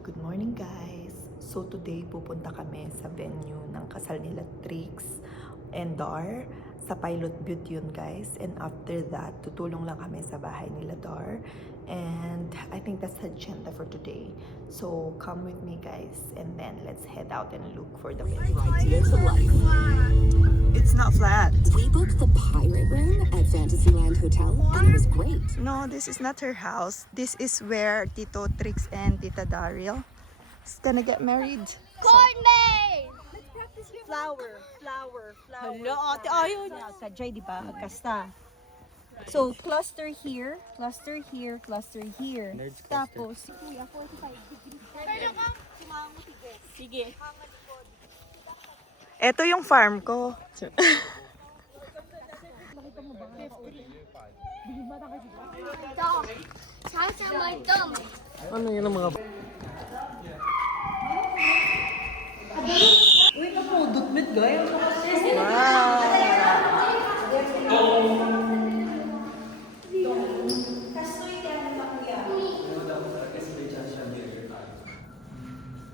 Good morning guys! So today pupunta kami sa venue ng kasal nila Trix and Dar. Sa Pilot Butte yun guys. And after that, tutulong lang kami sa bahay nila Dar. And I think that's the agenda for today. So come with me guys and then let's head out and look for the venue. It's not flat. We booked the Pirate Room at Fantasyland Hotel, and it was great. No, this is not her house. This is where Tito Trix and Tita Daryl is gonna get married. Corn maze! Flower. Hello, ate, ayaw niya. Sadyay, di ba? Kasta. So, cluster here, cluster here, cluster here. Tapos, kuya, 45 degrees. Sige. Ito yung farm ko. Sasa my thumb. Ano yun ang mga...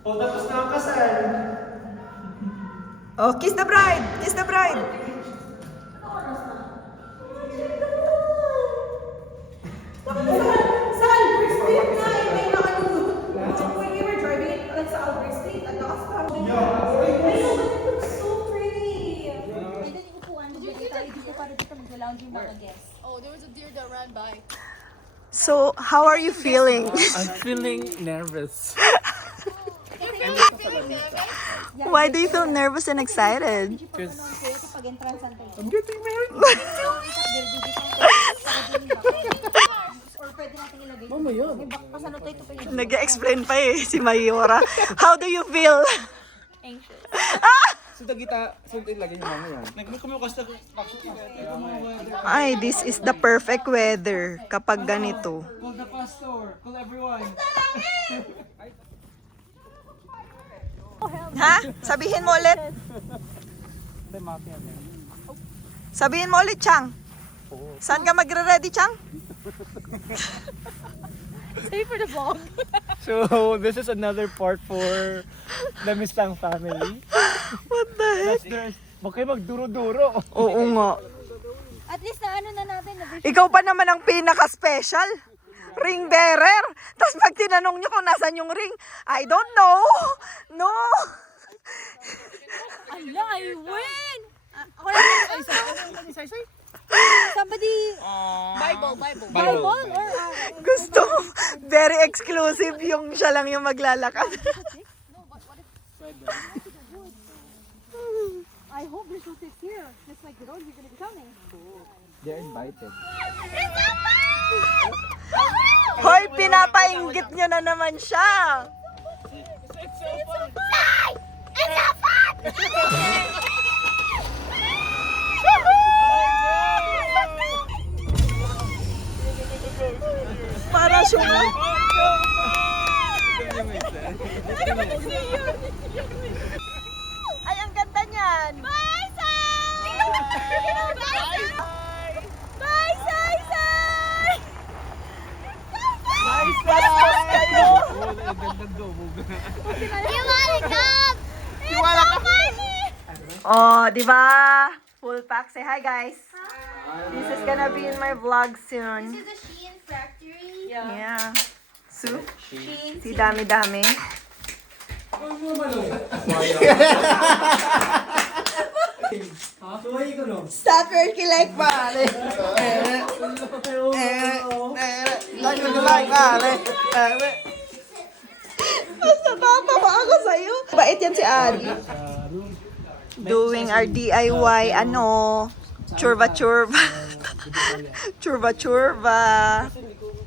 O, tapos na ang kasal. Oh, kiss the bride! Kiss the bride! Oh, there was a deer that ran by. So, how are you feeling? I'm feeling nervous. Why do you feel nervous and excited? Because I'm I'm getting married. Or pwede natin ilagay. Mama yan. May backpass ano to, ito pa yun. Nag-explain pa eh, si Mayora. How do you feel? Anxious. Sunta kita, sunta ilagay yung mama yan. Ay, this is the perfect weather kapag ganito. Call the pastor. Call everyone. Ha? Sabihin mo ulit. Sabihin mo ulit, Chang. Saan ka magre-ready, Chang? Say for the vlog. So, this is another part for the Mistang family. What the heck? Huwag kayo magduro-duro. Oo nga. At least na ano na natin. Ikaw pa naman ang pinaka-special. Ring bearer. Tapos pag tinanong nyo kung nasan yung ring, I don't know. No. Ala, I win! Ako lang somebody Bible or Gusto mo. Very exclusive yung siya lang yung maglalakad. I hope there's no seats here. Just like the road you're gonna be coming. They're invited. Hoy, pinapainggit nyo na naman siya. Para siya. Ay, ang ganda niyan. Bye, Sai! Bye, Sai, Sai! You wanna come? You wanna come? Oh, di ba? Full pack. Say hi, guys. This is gonna be in my vlog soon. This is the Shein factory. Yeah. So, si dami-dami. Stop your kilay, pare. Natatawa ako sa'yo. Bait yan si Adi. Doing our DIY, churba-churba. Churba-churba.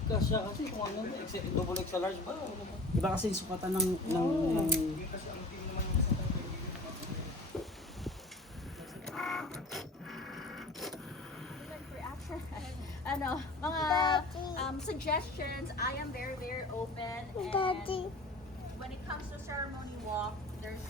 Kasya kasi kung ano, double XL large ba? Iba kasi yung sukatan ng mga suggestions. I am very, very open. And when it comes to ceremony walk, there's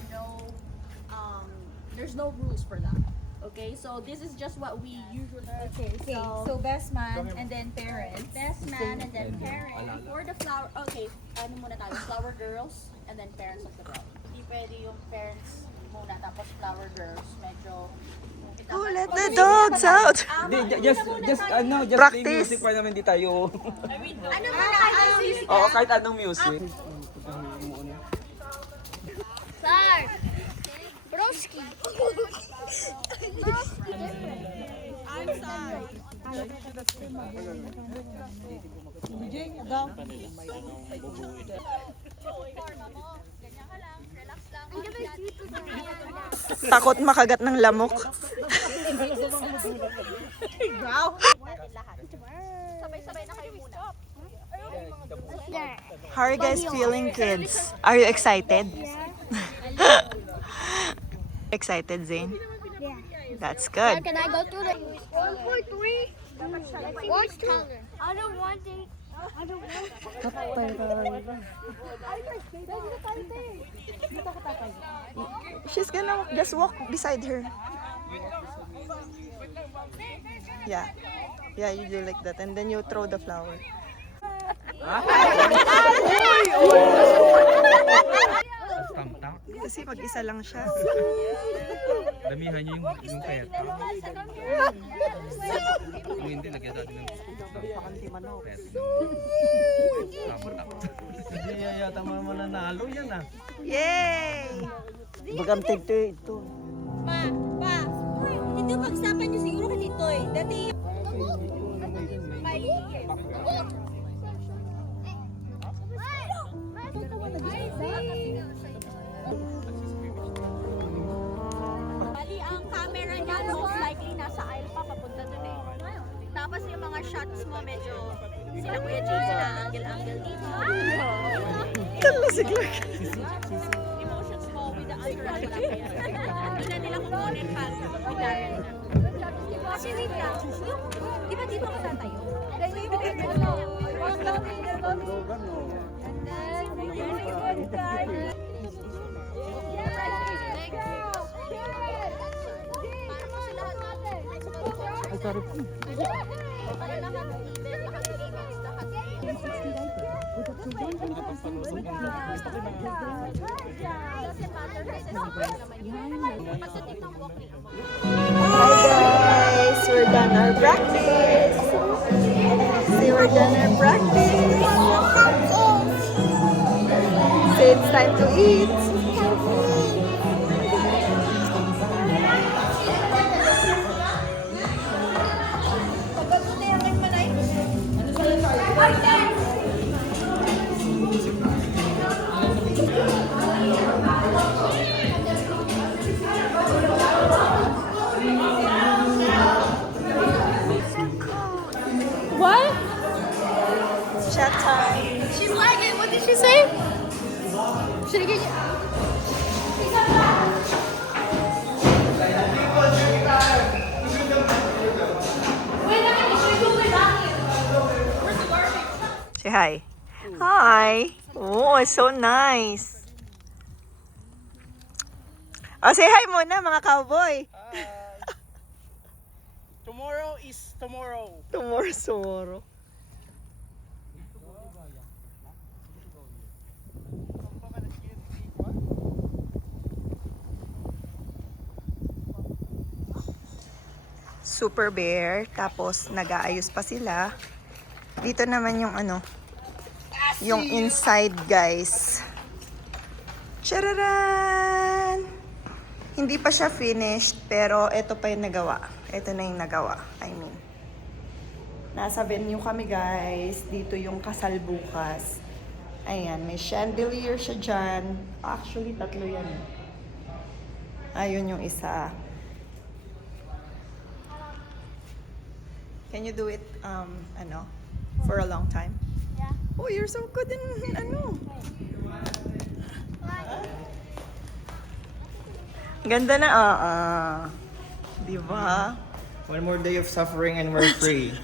no rules for that. Okay, so this is just what we usually. Okay, so best man and then parents. Best man and then parents. For the flower, okay, ano muna tayo, flower girls and then parents of the bride. Hindi pwede yung parents muna tapos flower girls, medyo. Oh, let the dogs out! Just play Practice. music pa naman di tayo. Ano muna music? Oo, kahit anong music. Start. Broski. Takot makagat ng lamok. Sabay-sabay na kayo muna. How are you guys feeling, kids? Are you excited? Excited, Zane? Yeah. That's good. Can I go through the 1, 4, 3? What's color? I don't want it. I don't want it. She's gonna just walk beside her. Yeah. Yeah, you do like that. And then you throw the flower. Kasi mag-isa lang siya. Damihan niyo yung pet. Kung hindi, lagyan natin ng pet. Hindi yata mananalo yan ah. Yay! Bagang tigto ito. Dito pag-usapan nyo siguro ka dito eh. Dati Bali, ang camera niya most likely nasa aisle pa papunta dun eh. Tapos yung mga shots mo medyo sila Kuya Jay sila angle-angle dito. Emotions mo with the entourage wala pa yan. Hindi na nila kukunin pag with Darren na. Kasi wait lang, di ba dito ka tatayo? Hi guys! We're done our practice! See, we're done our practice! So it's time to eat! What? Chat time! She's lagging. What did she say? Should I get you? Say hi. Hi! Oh, it's so nice! Oh, say hi muna mga cowboy! Tomorrow is tomorrow. Tomorrow. Super Bear, tapos nag-aayos pa sila. Dito naman yung ano, yung inside, guys. Chararan! Hindi pa siya finished, pero ito pa yung nagawa. Ito na yung nagawa, I mean. Nasa venue kami, guys. Dito yung kasal bukas. Ayan, may chandelier siya dyan. Actually, 3 yan. Ayun yung isa. Can you do it, for a long time? Yeah. Oh, you're so good in, Ganda na, Di ba? One more day of suffering and we're free.